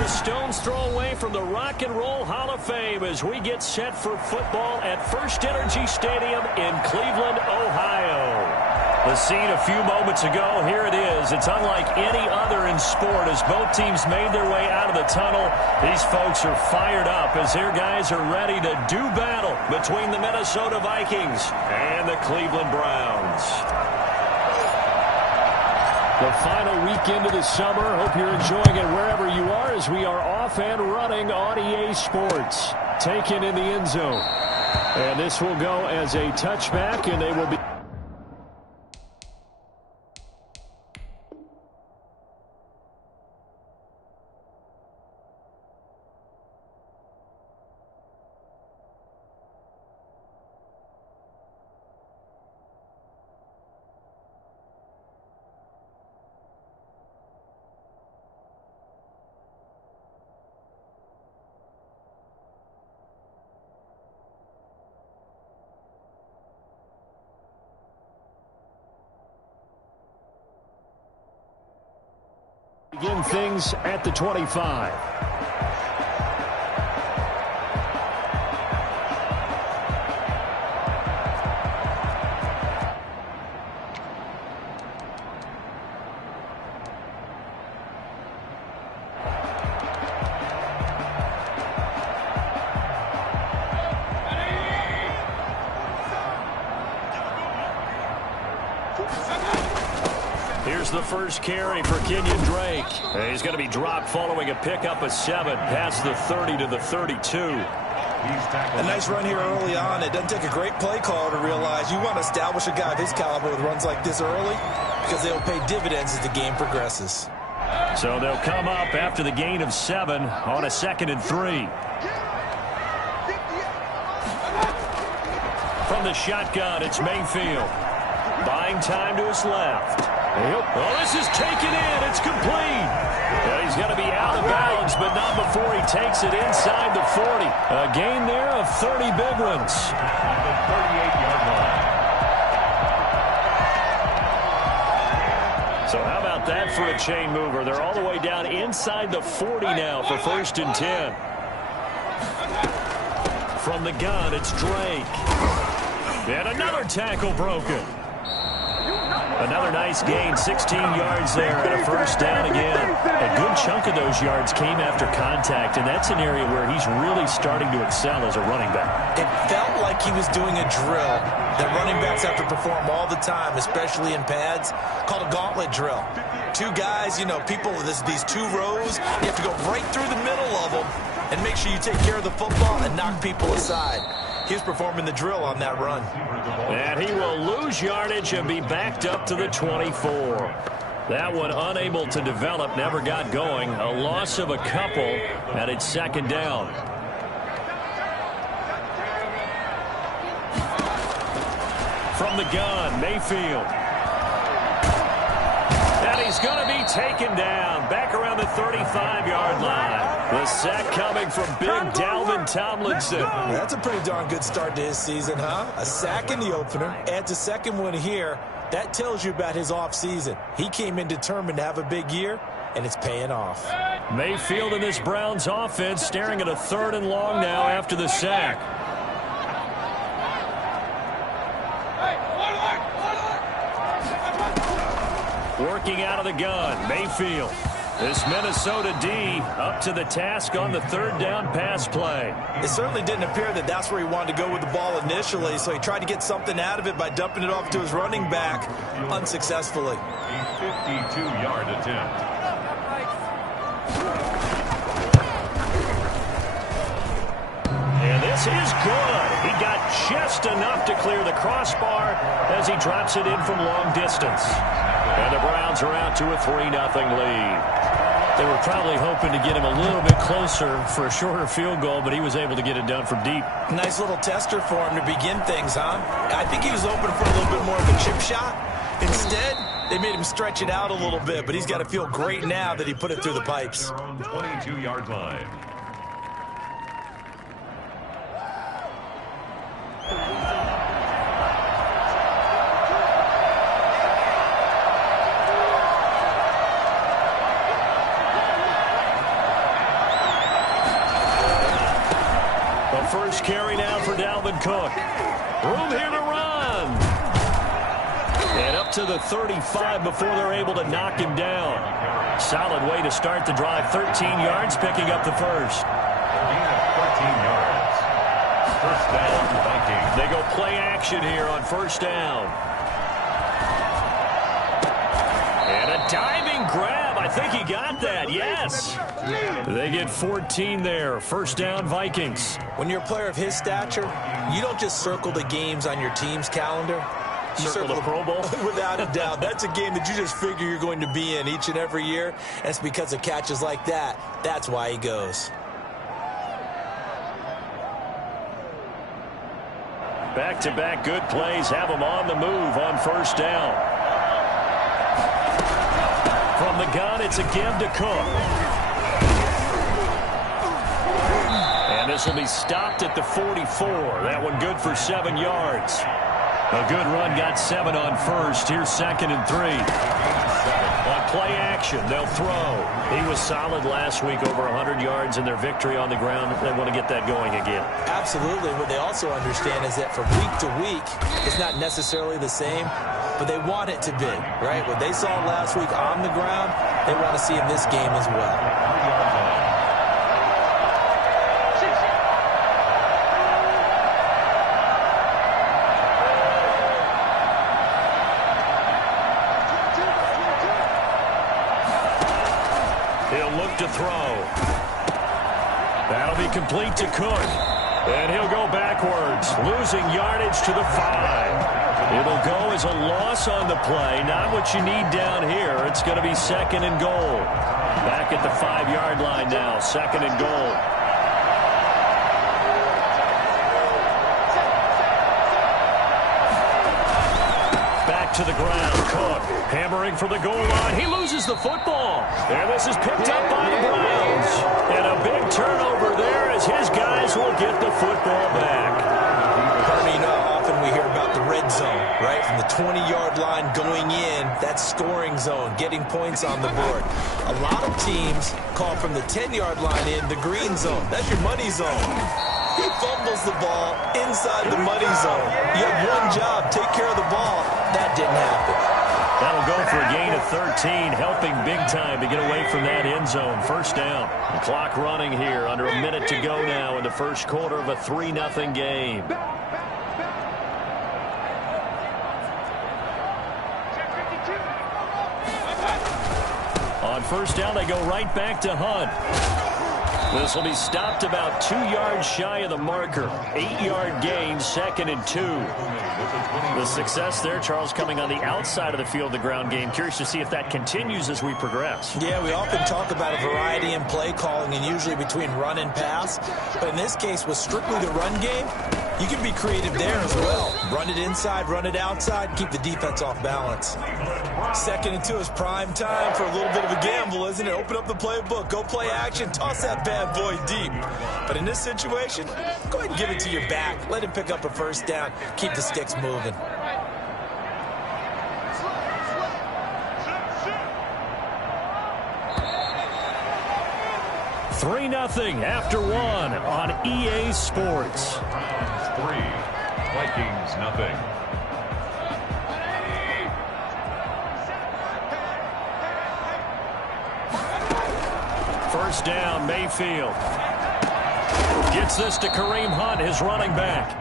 a stone's throw away from the Rock and Roll Hall of Fame as we get set for football at First Energy Stadium in Cleveland, Ohio. The scene a few moments ago, here it is. It's unlike any other in sport as both teams made their way out of the tunnel. These folks are fired up as their guys are ready to do battle between the Minnesota Vikings and the Cleveland Browns. The final weekend of the summer. Hope you're enjoying it wherever you are as we are off and running on EA Sports. Taken in the end zone. And this will go as a touchback, and they will be... Begin things at the 25. Here's the first carry for Kenyon Drake. He's going to be dropped following a pickup of 7 past the 30 to the 32. A nice run here early on. It doesn't take a great play caller to realize you want to establish a guy of his caliber with runs like this early because they'll pay dividends as the game progresses. So they'll come up after the gain of 7 on a 2nd and 3. From the shotgun, it's Mayfield. Buying time to his left. Oh, this is taken in. It's complete. Well, he's going to be out of bounds, but not before he takes it inside the 40. A gain there of 30 big ones. The 38-yard line. So how about that for a chain mover? They're all the way down inside the 40 now for 1st and 10. From the gun, it's Drake. And another tackle broken. Another nice gain, 16 yards there and a 1st down again. A good chunk of those yards came after contact, and that's an area where he's really starting to excel as a running back. It felt like he was doing a drill that running backs have to perform all the time, especially in pads, called a gauntlet drill. 2 guys, people with these 2 rows, you have to go right through the middle of them and make sure you take care of the football and knock people aside. He's performing the drill on that run. And he will lose yardage and be backed up to the 24. That one unable to develop, never got going. A loss of a couple, and it's 2nd down. From the gun, Mayfield. And he's going to be taken down, back around the 35-yard line. The sack coming from big Dalvin Tomlinson. That's a pretty darn good start to his season, huh? A sack in the opener, adds a 2nd one here. That tells you about his offseason. He came in determined to have a big year, and it's paying off. Mayfield in this Browns offense staring at a 3rd and long now after the sack. Working out of the gun, Mayfield. This Minnesota D up to the task on the 3rd down pass play. It certainly didn't appear that that's where he wanted to go with the ball initially, so he tried to get something out of it by dumping it off to his running back unsuccessfully. A 52-yard attempt. And this is good. He got just enough to clear the crossbar as he drops it in from long distance. And the Browns are out to a 3-0 lead. They were probably hoping to get him a little bit closer for a shorter field goal, but he was able to get it done from deep. Nice little tester for him to begin things, huh? I think he was open for a little bit more of a chip shot. Instead, they made him stretch it out a little bit, but he's got to feel great now that he put it through the pipes. 22-yard line. first carry now for Dalvin Cook. Room here to run. And up to the 35 before they're able to knock him down. Solid way to start the drive. 13 yards, picking up the first. 14 yards. First down, Vikings. They go play action here on first down. And a diving grab. I think he got that. Yes. They get 14 there. First down, Vikings. When you're a player of his stature, you don't just circle the games on your team's calendar. You circle the Pro Bowl? Without a doubt. That's a game that you just figure you're going to be in each and every year. And it's because of catches like that. That's why he goes. Back-to-back good plays have them on the move on first down. From the gun, it's a give to Cook. And this will be stopped at the 44. That one good for 7 yards. A good run got 7 on first. Here's 2nd and 3. On play action, they'll throw. He was solid last week, over 100 yards in their victory on the ground. They want to get that going again. Absolutely. What they also understand is that from week to week, it's not necessarily the same, but they want it to be, right? What they saw last week on the ground, they want to see in this game as well. To throw. That'll be complete to Cook. And he'll go backwards, losing yardage to the 5. It'll go as a loss on the play. Not what you need down here. It's going to be 2nd and goal. Back at the 5-yard line now. 2nd and goal. Back to the ground. Cook hammering for the goal line. He loses the football. And this is picked up by the Browns. And a big turnover there as his guys will get the football back. You know how often we hear about the red zone, right? From the 20-yard line going in, that's scoring zone, getting points on the board. A lot of teams call from the 10-yard line in the green zone. That's your money zone. He fumbles the ball inside the money zone. You have one job, take care of the ball. That didn't happen. That'll go for a gain of 13, helping big time to get away from that end zone. First down. The clock running here, under a minute to go now in the first quarter of a 3-0 game. On first down, they go right back to Hunt. This will be stopped about 2 yards shy of the marker. 8-yard gain, 2nd and 2. The success there, Charles, coming on the outside of the field, the ground game. Curious to see if that continues as we progress. Yeah, we often talk about a variety in play calling and usually between run and pass. But in this case, with strictly the run game, you can be creative there as well. Run it inside, run it outside, keep the defense off balance. 2nd and 2 is prime time for a little bit of a gamble, isn't it? Open up the playbook, go play action, toss that bad boy deep. But in this situation, go ahead and give it to your back. Let him pick up a first down, keep the sticks moving. Three 3-0 after 1 on EA Sports. 3, Vikings nothing. First down, Mayfield. Gets this to Kareem Hunt, his running back.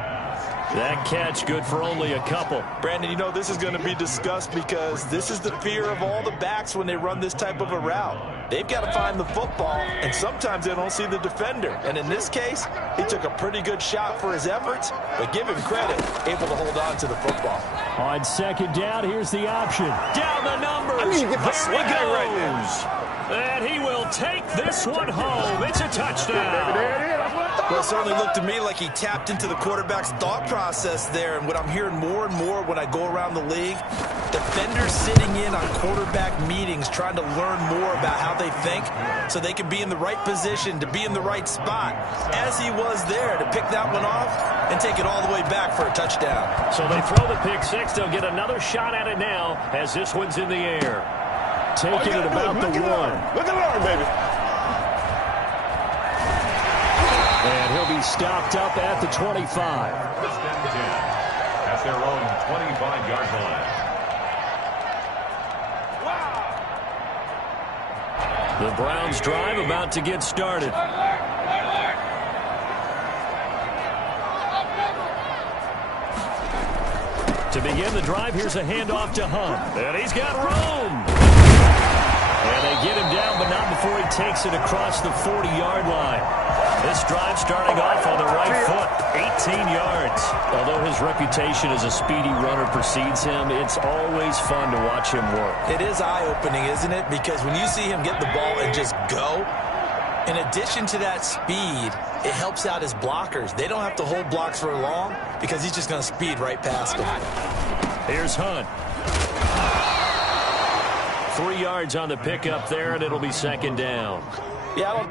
That catch good for only a couple. Brandon, you know this is going to be discussed because this is the fear of all the backs when they run this type of a route. They've got to find the football, and sometimes they don't see the defender. And in this case, he took a pretty good shot for his efforts, but give him credit, able to hold on to the football. On second down, here's the option. Down the numbers. I need to get the swing There he goes. right now. And he will take this one home. It's a touchdown. Well, it certainly looked to me like he tapped into the quarterback's thought process there. And what I'm hearing more and more when I go around the league, defenders sitting in on quarterback meetings trying to learn more about how they think so they can be in the right position to be in the right spot, as he was there to pick that one off and take it all the way back for a touchdown. So they throw the pick six. They'll get another shot at it now as this one's in the air. Taking it about the 1. Look at Lauren, baby. And he'll be stopped up at the 25. First and 10 at their own 25-yard line. The Browns drive about to get started. To begin the drive, here's a handoff to Hunt. And he's got room. And they get him down, but not before he takes it across the 40-yard line. This drive starting off on the right foot, 18 yards. Although his reputation as a speedy runner precedes him, it's always fun to watch him work. It is eye-opening, isn't it? Because when you see him get the ball and just go, in addition to that speed, it helps out his blockers. They don't have to hold blocks for long because he's just going to speed right past them. Here's Hunt. 3 yards on the pickup there, and it'll be second down. Yeah, I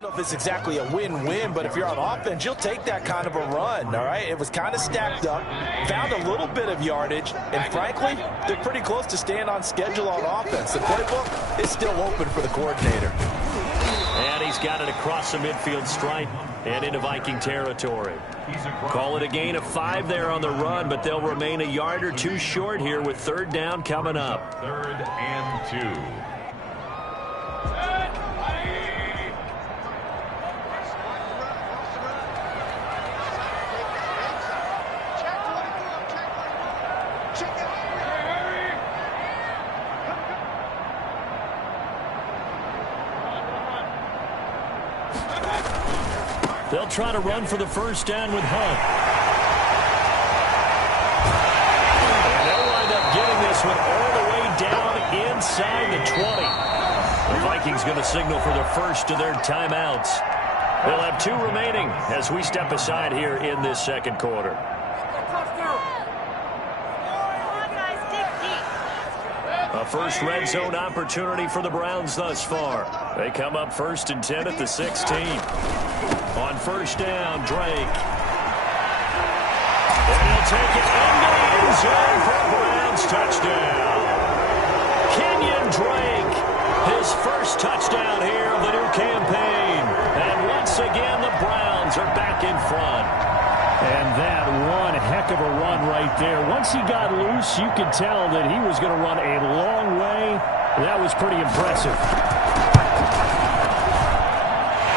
don't know if it's exactly a win-win, but if you're on offense, you'll take that kind of a run, all right? It was kind of stacked up, found a little bit of yardage, and frankly, they're pretty close to staying on schedule on offense. The playbook is still open for the coordinator. And he's got it across the midfield stripe and into Viking territory. Call it a gain of 5 there on the run, but they'll remain a yard or two short here with third down coming up. 3rd and 2. They'll try to run for the first down with Hunt. And they'll wind up getting this one all the way down inside the 20. The Vikings going to signal for the first of their timeouts. They'll have 2 remaining as we step aside here in this second quarter. A first red zone opportunity for the Browns thus far. They come up 1st and 10 at the 16. On first down, Drake. And he'll take it into the end zone for a Browns touchdown. Kenyon Drake, his first touchdown here of the new campaign. And once again, the Browns are back in front. And that one heck of a run right there. Once he got loose, you could tell that he was going to run a long way. That was pretty impressive.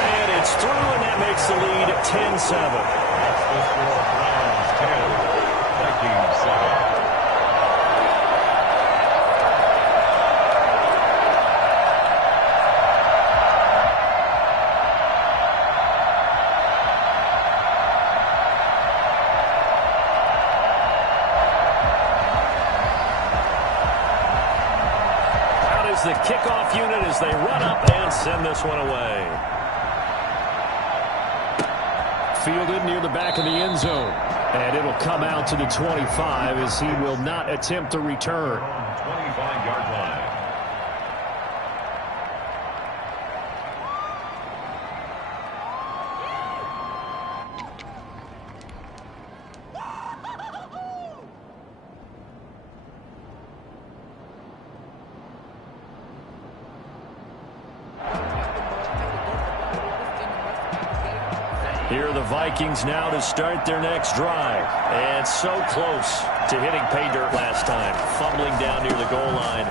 And it's through, and that makes the lead 10-7. That's the score. Browns 10, Vikings 7. The kickoff unit as they run up and send this one away. Fielded near the back of the end zone. And it'll come out to the 25 as he will not attempt to return. 25-yard line. Here are the Vikings now to start their next drive. And so close to hitting pay dirt last time. Fumbling down near the goal line.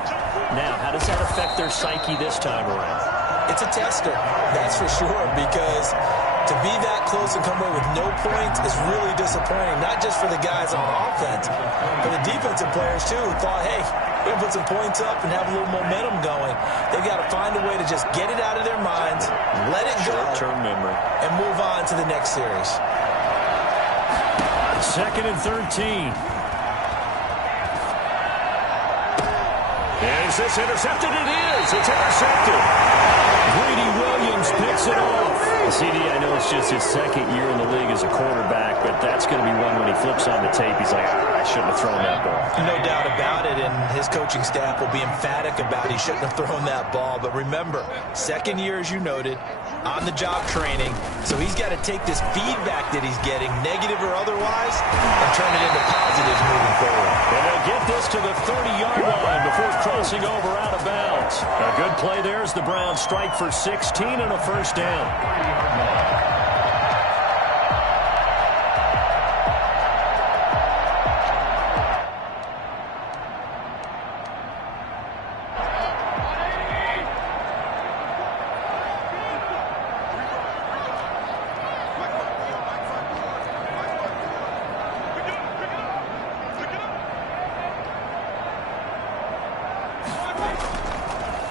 Now, how does that affect their psyche this time around? It's a tester, that's for sure, because to be that close and come away with no points is really disappointing, not just for the guys on offense, but the defensive players, too, who thought, hey, we're going to put some points up and have a little momentum going. They've got to find a way to just get it out of their minds, let it go, short-term memory, and move on to the next series. 2nd and 13. Is this intercepted? It is. It's intercepted. Greedy Williams picks it off. CD, I know it's just his second year in the league as a quarterback, but that's going to be one when he flips on the tape. He's like, I shouldn't have thrown that ball. No doubt about it, and his coaching staff will be emphatic about he shouldn't have thrown that ball. But remember, second year, as you noted, on-the-job training, so he's got to take this feedback that he's getting, negative or otherwise, and turn it into positives moving forward. And they'll get this to the play there as the Browns strike for 16 and a first down.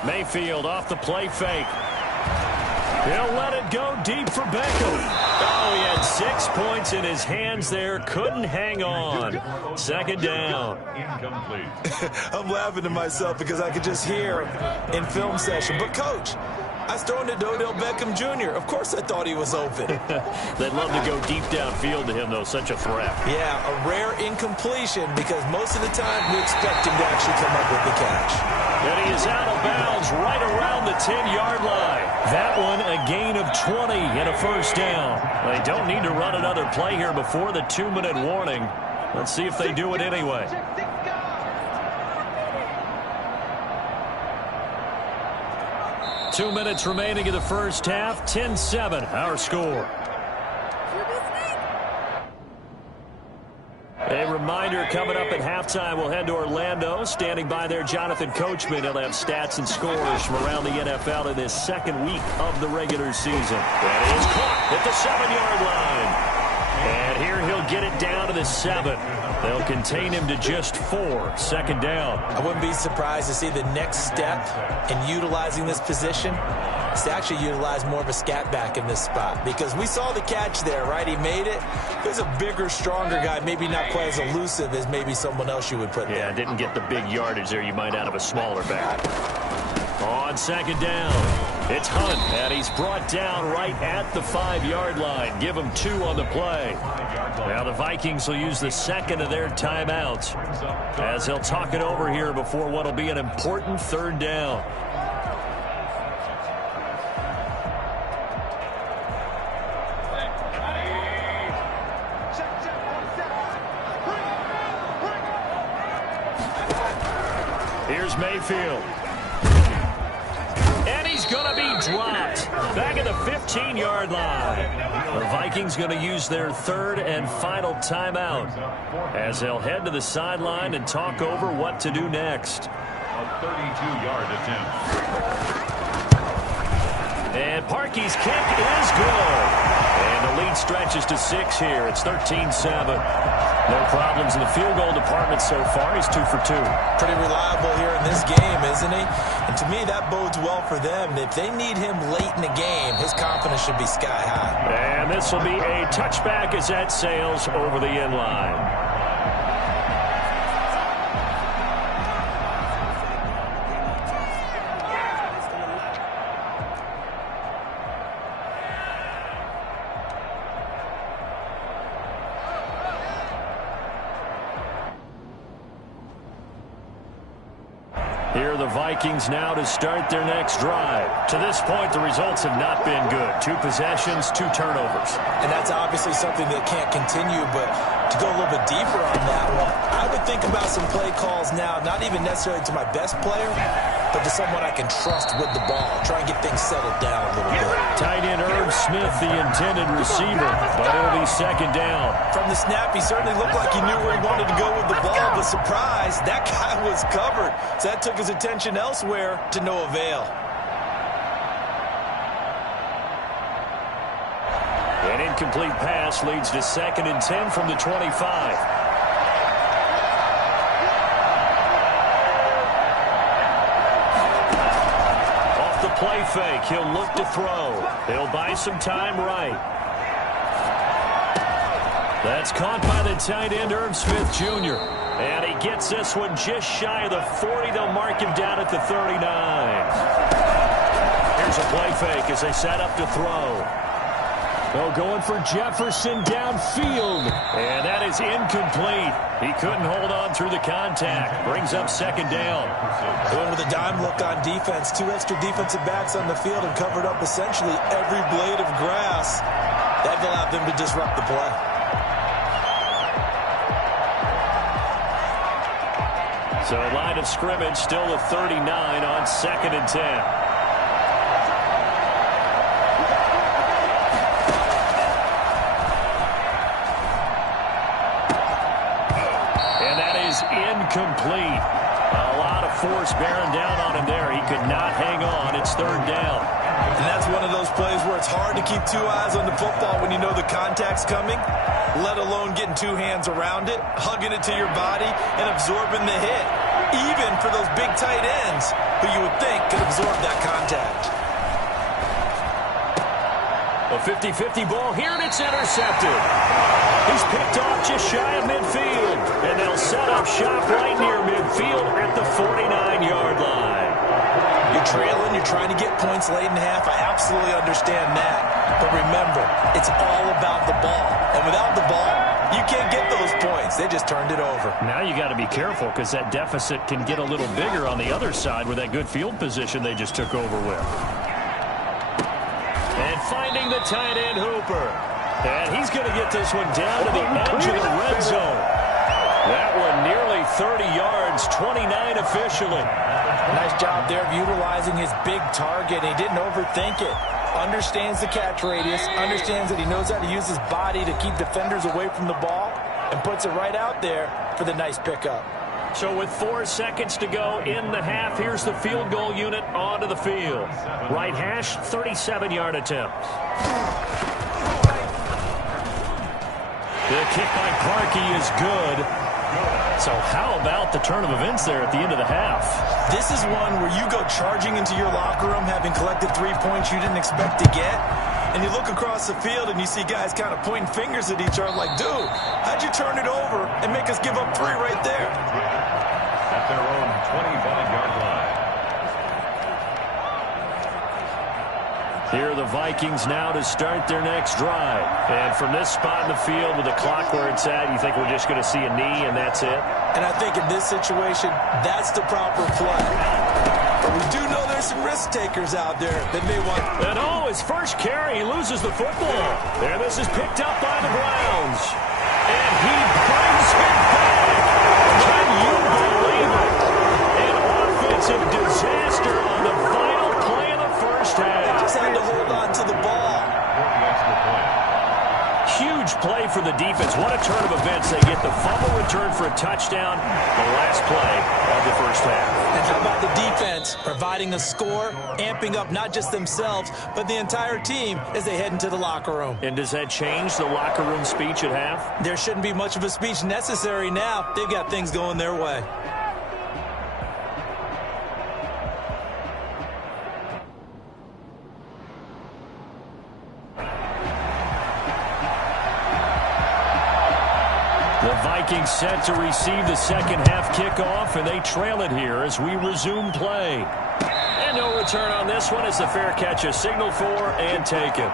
Mayfield off the play fake. He'll let it go deep for Beckham. Oh, he had 6 points in his hands there. Couldn't hang on. Second down. I'm laughing to myself because I could just hear in film session. But, Coach, I was throwing to Odell Beckham Jr. Of course I thought he was open. They'd love to go deep downfield to him, though. Such a threat. Yeah, a rare incompletion because most of the time we expect him to actually come up with the catch. And he is out of bounds right around the 10-yard line. That one a gain of 20 and a first down. They don't need to run another play here before the 2-minute warning. Let's see if they do it anyway. Two minutes remaining in the first half. 10-7, our score. A reminder coming up at halftime, we'll head to Orlando. Standing by there, Jonathan Coachman. He'll have stats and scores from around the NFL in this second week of the regular season. And he is caught at the 7-yard line. And here he'll get it down to the 7. They'll contain him to just 4. Second down. I wouldn't be surprised to see the next step in utilizing this position is to actually utilize more of a scat back in this spot. Because we saw the catch there, right? He made it. He's a bigger, stronger guy, maybe not quite as elusive as maybe someone else you would put there. Yeah, didn't get the big yardage there you might out of a smaller back. On second down, it's Hunt, and he's brought down right at the 5-yard line. Give him 2 on the play. Now the Vikings will use the second of their timeouts as they'll talk it over here before what will be an important third down. Here's Mayfield. And he's going to be dropped. Back at the 15-yard line. The Vikings going to use their third and final timeout as they'll head to the sideline and talk over what to do next. A 32-yard attempt. And Parkey's kick is good. And the lead stretches to 6 here. It's 13-7. No problems in the field goal department so far. He's 2 for 2. Pretty reliable here in this game, isn't he? And to me, that bodes well for them. If they need him late in the game, his confidence should be sky high. And this will be a touchback as that sails over the end line. Here are the Vikings now to start their next drive. To this point, the results have not been good. 2 possessions, 2 turnovers. And that's obviously something that can't continue, but to go a little bit deeper on that one, I would think about some play calls now, not even necessarily to my best player, but to someone I can trust with the ball. Try and get things settled down a little bit. Tight end Irv Smith, the intended receiver, but it'll be second down. From the snap, he certainly looked like he knew where he wanted to go with the ball, but surprise, that guy was covered. So that took his attention elsewhere to no avail. An incomplete pass leads to 2nd and 10 from the 25. Play fake. He'll look to throw. He'll buy some time right. That's caught by the tight end, Irv Smith Jr. And he gets this one just shy of the 40. They'll mark him down at the 39. Here's a play fake as they set up to throw. Oh, going for Jefferson downfield. And that is incomplete. He couldn't hold on through the contact. Brings up second down. Going with a dime look on defense. 2 extra defensive backs on the field and covered up essentially every blade of grass. That allowed them to disrupt the play. So line of scrimmage still a 39 on 2nd and 10. And that is incomplete. A lot of force bearing down on him there. He could not hang on. It's 3rd down. And that's one of those plays where it's hard to keep 2 eyes on the football when you know the contact's coming, let alone getting 2 hands around it, hugging it to your body, and absorbing the hit, even for those big tight ends who you would think could absorb that contact. A 50-50 ball here, and it's intercepted. He's picked off just shy of midfield, and they'll set up shop right near midfield at the 49-yard line. You're trailing, you're trying to get points late in half. I absolutely understand that. But remember, it's all about the ball. And without the ball, you can't get those points. They just turned it over. Now you got to be careful because that deficit can get a little bigger on the other side with that good field position they just took over with. And finding the tight end Hooper. And he's going to get this one down to the edge of the red zone. That one nearly 30 yards, 29 officially. Nice job there of utilizing his big target. He didn't overthink it. Understands the catch radius. Understands that he knows how to use his body to keep defenders away from the ball. And puts it right out there for the nice pickup. So with 4 seconds to go in the half, here's the field goal unit onto the field. Right hash, 37-yard attempt. The kick by Parkey is good. So how about the turn of events there at the end of the half? This is one where you go charging into your locker room having collected 3 points you didn't expect to get. And you look across the field and you see guys kind of pointing fingers at each other like, dude, how'd you turn it over and make us give up 3 right there? At their own 25-yard line. Here are the Vikings now to start their next drive. And from this spot in the field with the clock where it's at, you think we're just going to see a knee and that's it? And I think in this situation, that's the proper play. But we do know there's some risk takers out there that may want... And oh, his first carry, he loses the football. And this is picked up by the Browns. And he brings it back. Can you believe it? An offensive disaster on the final play of the first half. Just had to hold on to the ball. Huge play for the defense. What a turn of events. They get the fumble return for a touchdown. The last play of the first half. And how about the defense providing a score, amping up not just themselves, but the entire team as they head into the locker room. And does that change the locker room speech at half? There shouldn't be much of a speech necessary now. They've got things going their way. The Vikings set to receive the second half kickoff, and they trail it here as we resume play. And no return on this one as the fair catch is signaled for and taken.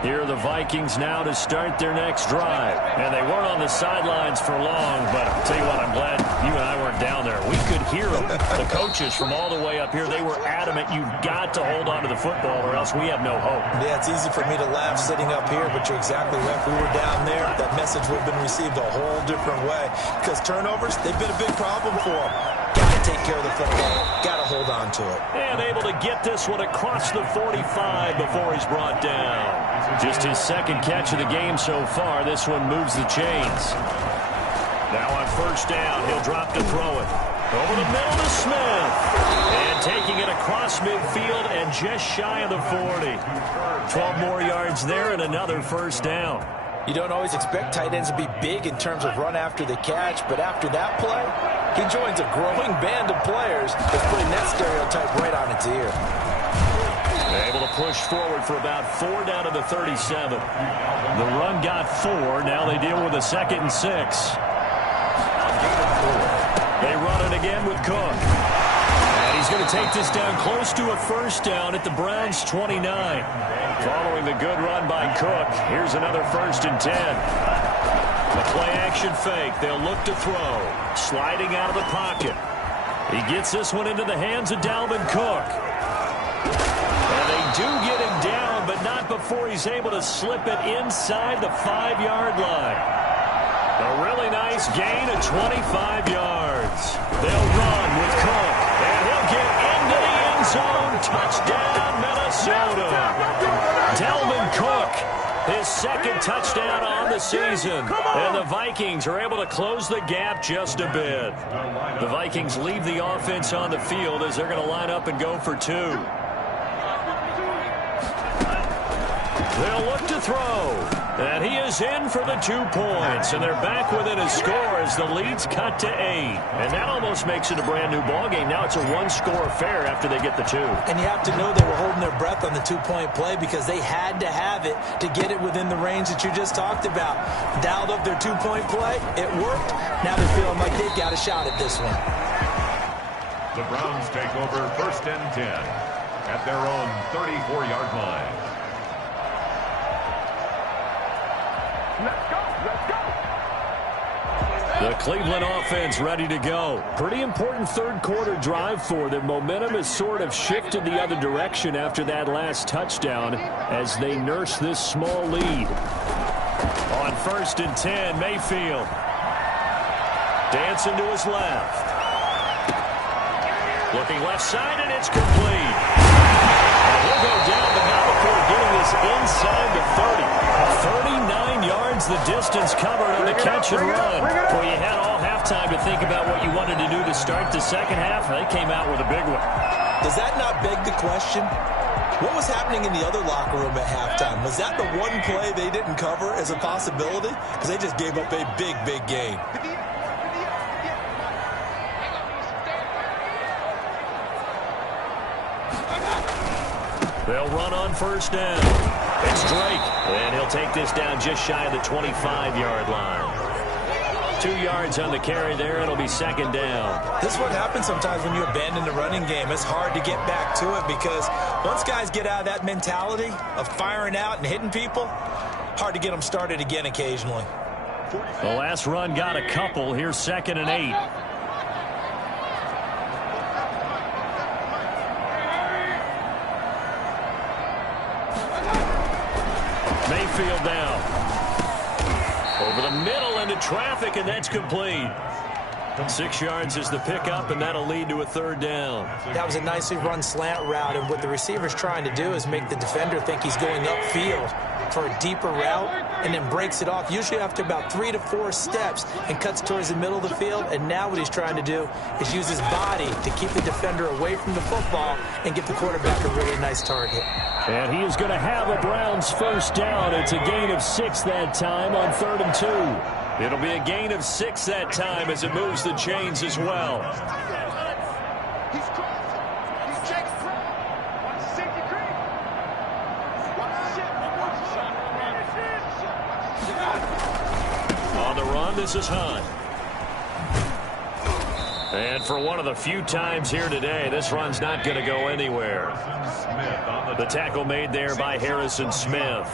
Here are the Vikings now to start their next drive. And they weren't on the sidelines for long, but I'll tell you what, I'm glad you and I weren't down there. We could hear them. The coaches from all the way up here, they were adamant, you've got to hold on to the football or else we have no hope. Yeah, it's easy for me to laugh sitting up here, but you're exactly right. If we were down there, that message would have been received a whole different way. Because turnovers, they've been a big problem for them. Got to take care of the football. Got to hold on to it. And able to get this one across the 45 before he's brought down. Just his second catch of the game so far. This one moves the chains. Now on first down, he'll drop to throw it. Over the middle to Smith. And taking it across midfield and just shy of the 40. 12 more yards there and another first down. You don't always expect tight ends to be big in terms of run after the catch, but after that play, he joins a growing band of players that's putting that stereotype right on its ear. Able to push forward for about 4 down to the 37. The run got 4. Now they deal with a 2nd and 6. They run it again with Cook. And he's going to take this down close to a first down at the Browns' 29. Following the good run by Cook, here's another 1st and 10. The play-action fake. They'll look to throw. Sliding out of the pocket. He gets this one into the hands of Dalvin Cook. And they do get him down, but not before he's able to slip it inside the 5-yard line. A really nice gain of 25 yards. They'll run with Cook, and he'll get into the end zone. Touchdown, Minnesota. Dalvin Cook, his second touchdown on the season. And the Vikings are able to close the gap just a bit. The Vikings leave the offense on the field as they're going to line up and go for 2. They'll look to throw. And he is in for the 2 points. And they're back within a score as the lead's cut to 8. And that almost makes it a brand-new ballgame. Now it's a 1-score affair after they get the 2. And you have to know they were holding their breath on the 2-point play because they had to have it to get it within the range that you just talked about. Dialed up their 2-point play. It worked. Now they're feeling like they've got a shot at this one. The Browns take over 1st and 10 at their own 34-yard line. The Cleveland offense ready to go. Pretty important third-quarter drive for them. Momentum has sort of shifted the other direction after that last touchdown as they nurse this small lead. On 1st and 10, Mayfield. Dancing to his left. Looking left side, and it's complete. And he'll go down, but not before getting this inside the 30. 39 yards the distance covered on the catch and run. Well, you had all halftime to think about what you wanted to do to start the second half. They came out with a big one. Does that not beg the question? What was happening in the other locker room at halftime? Was that the one play they didn't cover as a possibility? Because they just gave up a big, big gain. They'll run on 1st down. It's Drake, and he'll take this down just shy of the 25-yard line. 2 yards on the carry there. It'll be 2nd down. This is what happens sometimes when you abandon the running game. It's hard to get back to it because once guys get out of that mentality of firing out and hitting people, hard to get them started again occasionally. The last run got a couple. Here's 2nd and 8. Mayfield down. Over the middle into traffic, and that's complete. 6 yards is the pickup, and that'll lead to a 3rd down. That was a nicely run slant route, and what the receiver's trying to do is make the defender think he's going upfield for a deeper route and then breaks it off, usually after about 3 to 4 steps, and cuts towards the middle of the field. And now what he's trying to do is use his body to keep the defender away from the football and give the quarterback a really nice target. And he is going to have a Browns 1st down. It's a gain of 6 that time on 3rd and 2. It'll be a gain of 6 that time as it moves the chains as well. On the run, this is Hunt. And for one of the few times here today, this run's not going to go anywhere. The tackle made there by Harrison Smith.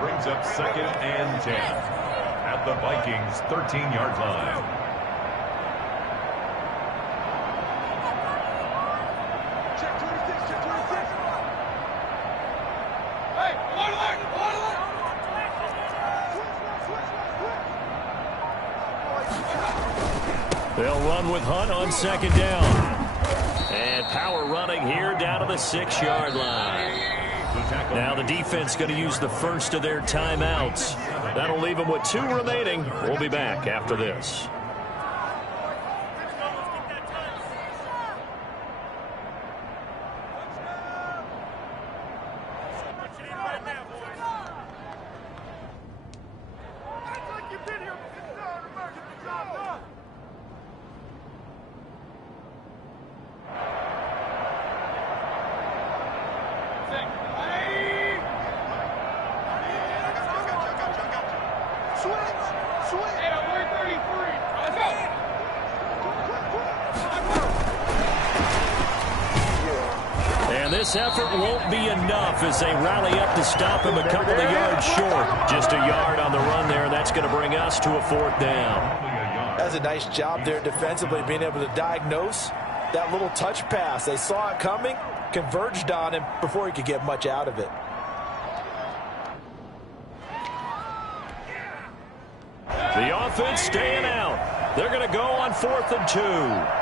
Brings up 2nd and 10 at the Vikings' 13-yard line. They'll run with Hunt on 2nd down. And power running here down to the 6-yard line. Now the defense going to use the first of their timeouts. That'll leave them with 2 remaining. We'll be back after this. This effort won't be enough as they rally up to stop him a couple of yards short. Just a yard on the run there, and that's going to bring us to a 4th down. That's a nice job there defensively, being able to diagnose That little touch pass, they saw it coming, converged on him before he could get much out of it. The offense staying out. They're going to go on 4th and 2.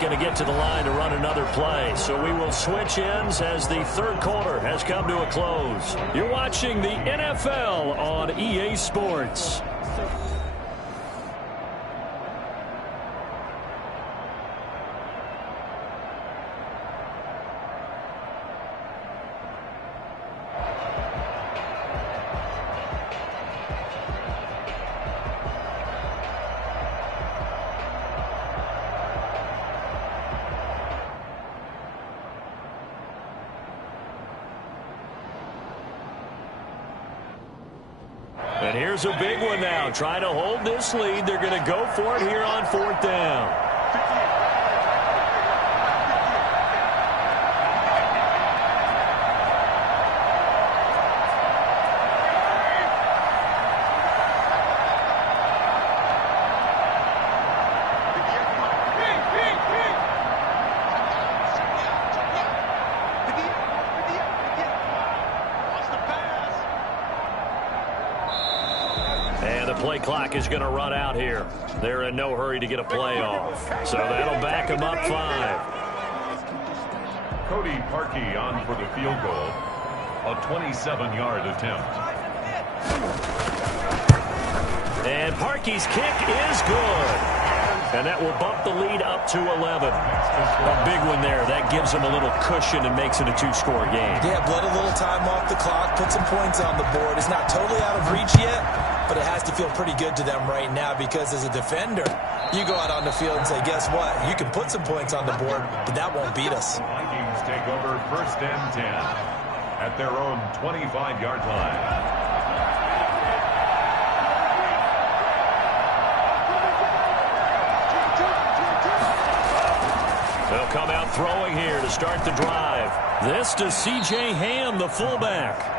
Going to get to the line to run another play. So we will switch ends as the third quarter has come to a close. You're watching the NFL on EA Sports. And here's a big one now. Trying to hold this lead. They're going to go for it here on 4th down. Play clock is going to run out here. They're in no hurry to get a play off. So that'll back them up 5. Cody Parkey on for the field goal. A 27-yard attempt. And Parkey's kick is good. And that will bump the lead up to 11. A big one there. That gives them a little cushion and makes it a 2-score game. Yeah, bled a little time off the clock, put some points on the board. It's not totally out of reach yet, but it has to feel pretty good to them right now because as a defender, you go out on the field and say, guess what? You can put some points on the board, but that won't beat us. The Vikings take over 1st and 10 at their own 25-yard line. They'll come out throwing here to start the drive. This to C.J. Ham, the fullback.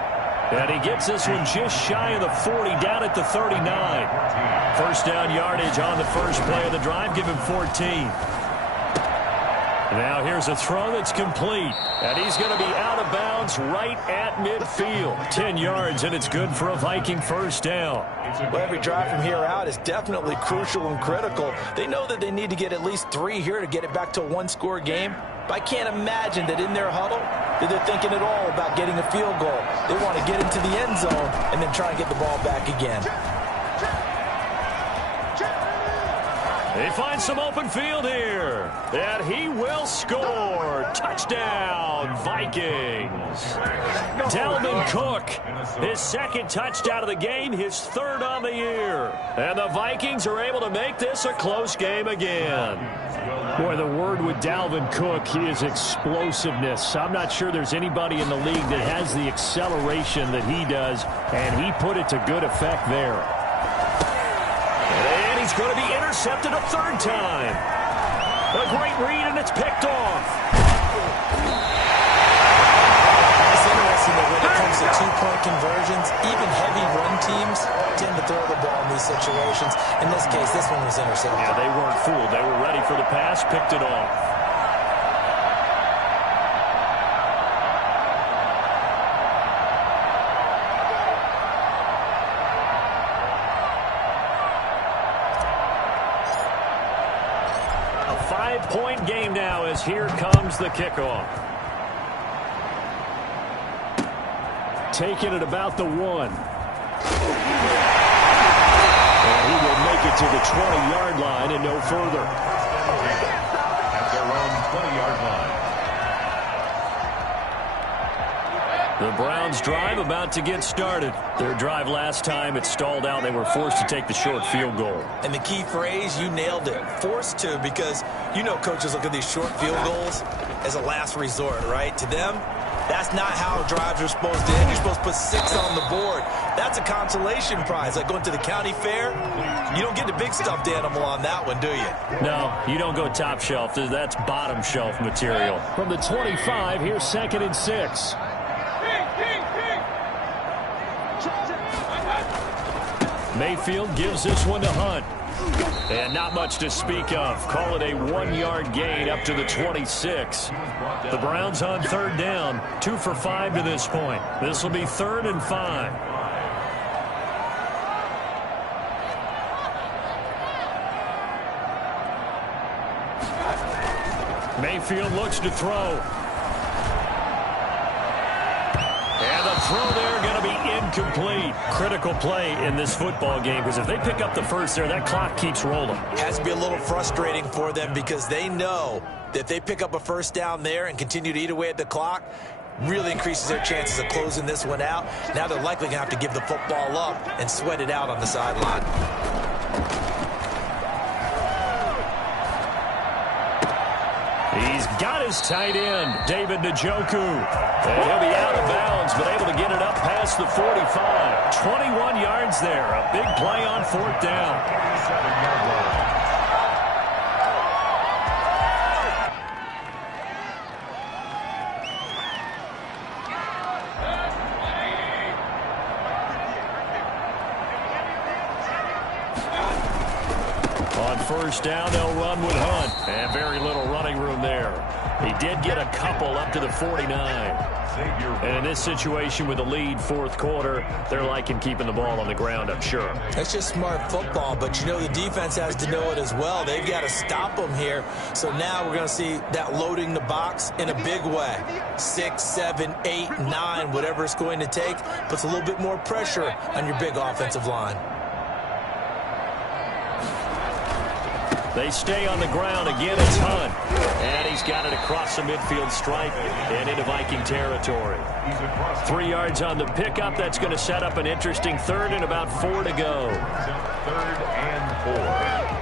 And he gets this one just shy of the 40, down at the 39. 1st down yardage on the first play of the drive. Give him 14. Now here's a throw that's complete. And he's going to be out of bounds right at midfield. 10 yards, and it's good for a Viking 1st down. Well, every drive from here out is definitely crucial and critical. They know that they need to get at least 3 here to get it back to a 1-score game. But I can't imagine that in their huddle that they're thinking at all about getting a field goal. They want to get into the end zone and then try and get the ball back again. They find some open field here. And he will score. Touchdown, Vikings. Dalvin Cook, his 2nd touchdown of the game, his 3rd on the year. And the Vikings are able to make this a close game again. Boy, the word with Dalvin Cook is explosiveness. I'm not sure there's anybody in the league that has the acceleration that he does, and he put it to good effect there. And he's going to be intercepted a 3rd time. A great read, and it's picked off. It's interesting that when it comes to 2-point conversions, even heavy run teams tend to throw the ball in these situations. In this case, this one was intercepted. Yeah, they weren't fooled. They were ready for the pass, picked it off. A 5-point game now as here comes the kickoff. Taking it about the 1. And he will make it to the 20-yard line and no further. At their own 20-yard line. The Browns drive about to get started. Their drive last time, it stalled out. They were forced to take the short field goal. And the key phrase, you nailed it, forced to, because you know coaches look at these short field goals as a last resort, right? To them, that's not how drives are supposed to end. You're supposed to put 6 on the board. That's a consolation prize, like going to the county fair. You don't get the big stuffed animal on that one, do you? No, you don't go top shelf. That's bottom shelf material. From the 25, here's 2nd and 6. Mayfield gives this one to Hunt. And not much to speak of. Call it a 1-yard gain up to the 26. The Browns on 3rd down. 2 for 5 to this point. This will be 3rd and 5. Mayfield looks to throw. And the throw there going to be incomplete. Critical play in this football game because if they pick up the first there, that clock keeps rolling. Has to be a little frustrating for them because they know that if they pick up a first down there and continue to eat away at the clock, really increases their chances of closing this one out. Now they're likely going to have to give the football up and sweat it out on the sideline. He's got his tight end, David Njoku. And he'll be out of bounds, but able to get it up past the 45. 21 yards there. A big play on 4th down. 37-yard line. On 1st down, they'll run with Hunt. And very little running room there. He did get a couple up to the 49. And in this situation with the lead 4th quarter, they're liking keeping the ball on the ground, I'm sure. That's just smart football, but you know the defense has to know it as well. They've got to stop them here. So now we're going to see that loading the box in a big way. 6, 7, 8, 9, whatever it's going to take, puts a little bit more pressure on your big offensive line. They stay on the ground. Again, it's Hunt. And he's got it across the midfield stripe and into Viking territory. 3 yards on the pickup. That's going to set up an interesting 3rd and about 4 to go. 3rd and 4.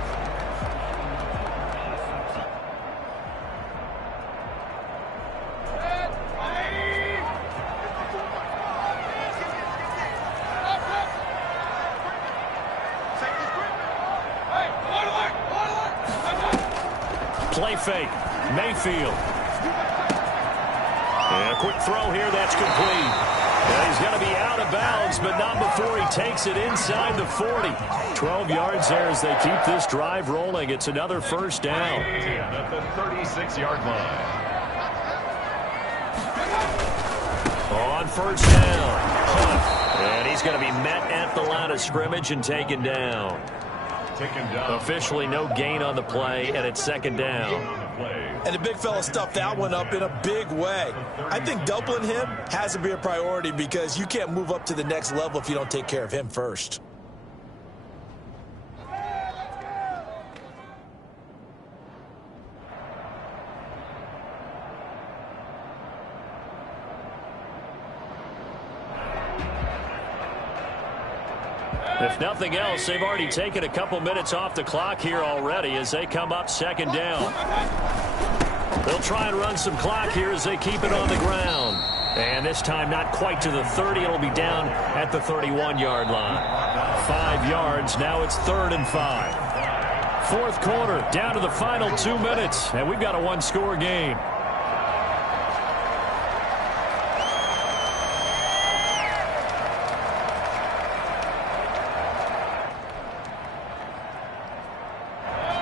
Play fake. Mayfield. And a quick throw here. That's complete. And he's going to be out of bounds, but not before he takes it inside the 40. 12 yards there as they keep this drive rolling. It's another 1st down. At the 36-yard line. On 1st down. Hunt. And he's going to be met at the line of scrimmage and taken down. Officially no gain on the play, and it's 2nd down. And the big fella stuffed that one up in a big way. I think doubling him has to be a priority because you can't move up to the next level if you don't take care of him first. If nothing else, they've already taken a couple minutes off the clock here already as they come up 2nd down. They'll try and run some clock here as they keep it on the ground. And this time not quite to the 30. It'll be down at the 31-yard line. 5 yards. Now it's 3rd and 5. 4th quarter, down to the final 2 minutes. And we've got a 1-score game.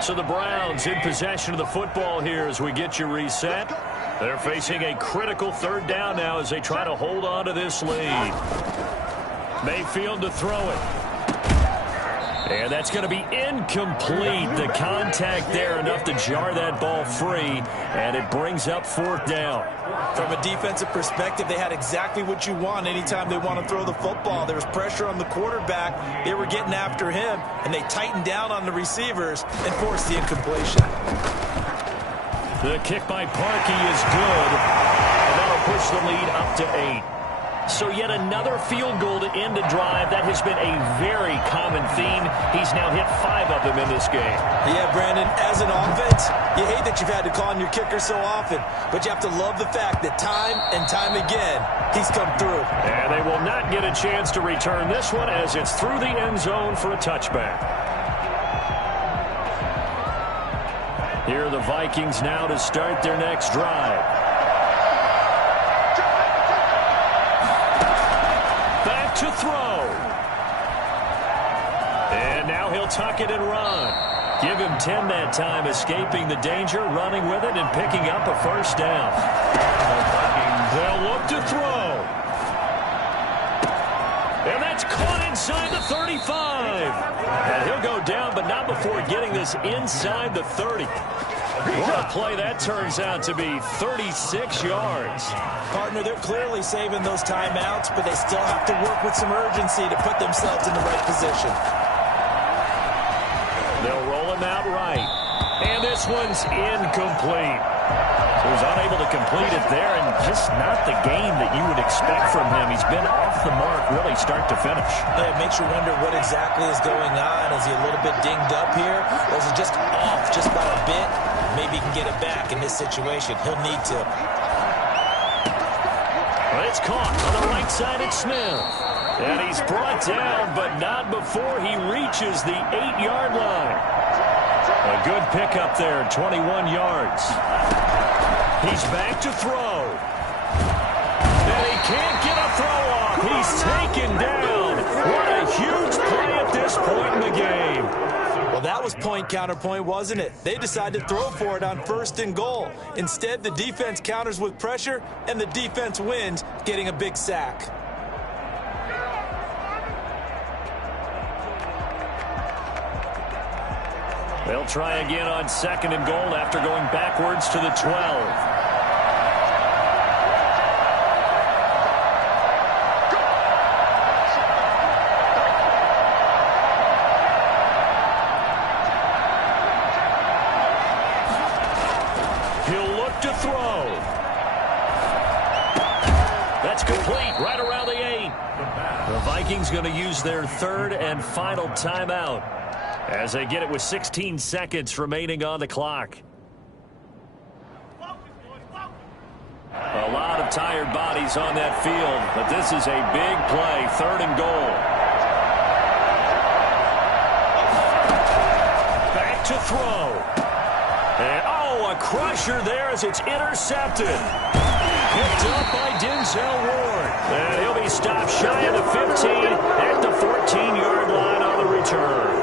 So the Browns in possession of the football here as we get you reset. They're facing a critical 3rd down now as they try to hold on to this lead. Mayfield to throw it. And that's going to be incomplete. The contact there enough to jar that ball free, and it brings up 4th down. From a defensive perspective, they had exactly what you want anytime they want to throw the football. There was pressure on the quarterback. They were getting after him, and they tightened down on the receivers and forced the incompletion. The kick by Parkey is good, and that'll push the lead up to 8. So yet another field goal to end a drive. That has been a very common theme. He's now hit 5 of them in this game. Yeah, Brandon, as an offense, you hate that you've had to call on your kicker so often, but you have to love the fact that time and time again, he's come through. And they will not get a chance to return this one as it's through the end zone for a touchback. Here are the Vikings now to start their next drive. Back to throw. And now he'll tuck it and run. Give him 10 that time, escaping the danger, running with it, and picking up a first down. They'll look to throw. And that's caught inside the 35. And he'll go down, but not before getting this inside the 30. What a play that turns out to be, 36 yards. Partner, they're clearly saving those timeouts, but they still have to work with some urgency to put themselves in the right position. They'll roll him out right. And this one's incomplete. He was unable to complete it there, and just not the game that you would expect from him. He's been off the mark really start to finish. Yeah, it makes you wonder what exactly is going on. Is he a little bit dinged up here, or is he just off just by a bit? Maybe he can get it back in this situation. He'll need to. Well, it's caught on the right side at Smith. And he's brought down, but not before he reaches the 8-yard line. A good pickup there, 21 yards. He's back to throw. And he can't get a throw off. He's taken down. What a huge play at this point in the game. Well, that was point counterpoint, wasn't it? They decided to throw for it on 1st and goal. Instead, the defense counters with pressure, and the defense wins, getting a big sack. They'll try again on 2nd and goal after going backwards to the 12. He'll look to throw. That's complete right around the 8. The Vikings going to use their 3rd and final timeout as they get it with 16 seconds remaining on the clock. A lot of tired bodies on that field, but this is a big play, 3rd and goal. Back to throw. And, oh, a crusher there as it's intercepted. Picked up by Denzel Ward. And he'll be stopped shy of the 15 at the 14-yard line on the return.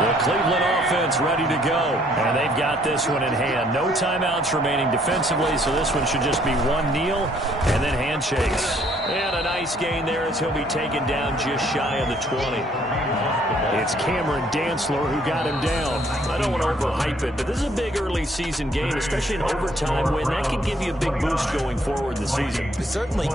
The Cleveland offense ready to go. And they've got this one in hand. No timeouts remaining defensively, so this one should just be one kneel and then handshakes. And a nice gain there as he'll be taken down just shy of the 20. It's Cameron Dantzler who got him down. I don't want to overhype it, but this is a big early season game, especially an overtime win. That can give you a big boost going forward in the season. Certainly.